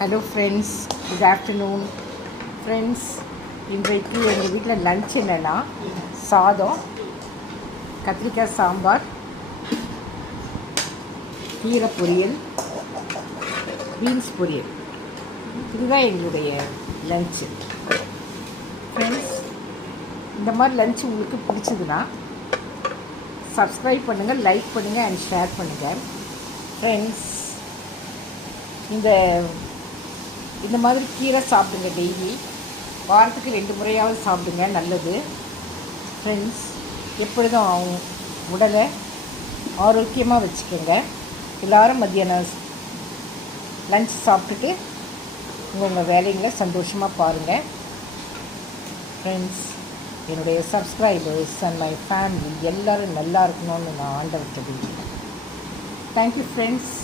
Hello friends, good afternoon friends. இன்றைக்கு எங்கள் வீட்டில் லன்ச் என்னென்னா சாதம், கத்திரிக்காய் சாம்பார், கீரை பொரியல், பீன்ஸ் பொரியல். இதுதான் எங்களுடைய லன்ச்சு ஃப்ரெண்ட்ஸ். இந்த மாதிரி லன்ச் உங்களுக்கு பிடிச்சதுன்னா சப்ஸ்கிரைப் பண்ணுங்கள், லைக் பண்ணுங்கள் அண்ட் ஷேர் பண்ணுங்கள் ஃப்ரெண்ட்ஸ். இந்த மாதிரி கீரை சாப்பிடுங்க, டெய்லி வாரத்துக்கு 2 முறையாவது சாப்பிடுங்க, நல்லது ஃப்ரெண்ட்ஸ். எப்பொழுதும் உடலை ஆரோக்கியமாக வச்சுக்கோங்க. எல்லோரும் மத்தியானம் லன்ச் சாப்பிட்டுட்டு உங்கள் வேலைங்களை சந்தோஷமாக பாருங்கள் ஃப்ரெண்ட்ஸ். என்னுடைய சப்ஸ்கிரைபர்ஸ் அண்ட் மை ஃபேமிலி எல்லோரும் நல்லா இருக்கணும்னு நான் ஆண்டவர்கிட்ட வேண்டிக்கிறேன். Thank you friends.